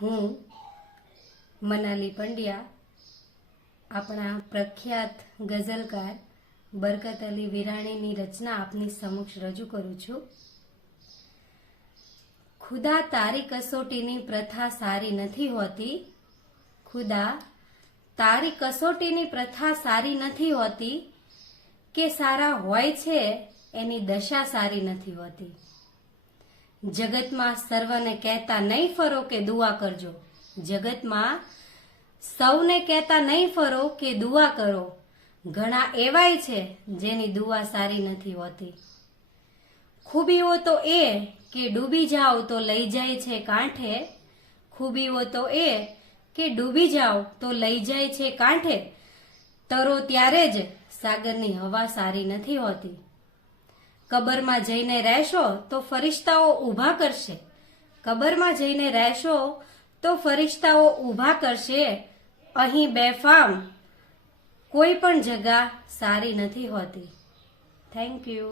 હું મનાલી પંડ્યા આપણા પ્રખ્યાત ગઝલકાર બરકત અલી વિરાણીની રચના આપની સમક્ષ રજૂ કરું છું। ખુદા તારી કસોટીની પ્રથા સારી નથી હોતી, ખુદા તારી કસોટીની પ્રથા સારી નથી હોતી, કે સારા હોય છે એની દશા સારી નથી હોતી। જગતમાં સર્વને કહેતા નહીં ફરો કે દુઆ કરજો, જગતમાં સૌને કહેતા નહીં ફરો કે દુઆ કરો, ઘણા એવાય છે જેની દુઆ સારી નથી હોતી। ખૂબીઓ તો એ કે ડૂબી જાઓ તો લઈ જાય છે કાંઠે, ખૂબીઓ તો એ કે ડૂબી જાઓ તો લઈ જાય છે કાંઠે, તરો ત્યારે જ સાગરની હવા સારી નથી હોતી। કબરમાં જઈને રહેશો તો ફરિશ્તાઓ ઊભા કરશે, કબરમાં જઈને રહેશો તો ફરિશ્તાઓ ઊભા કરશે, અહીં બેફામ કોઈ પણ જગા સારી નથી હોતી। Thank you.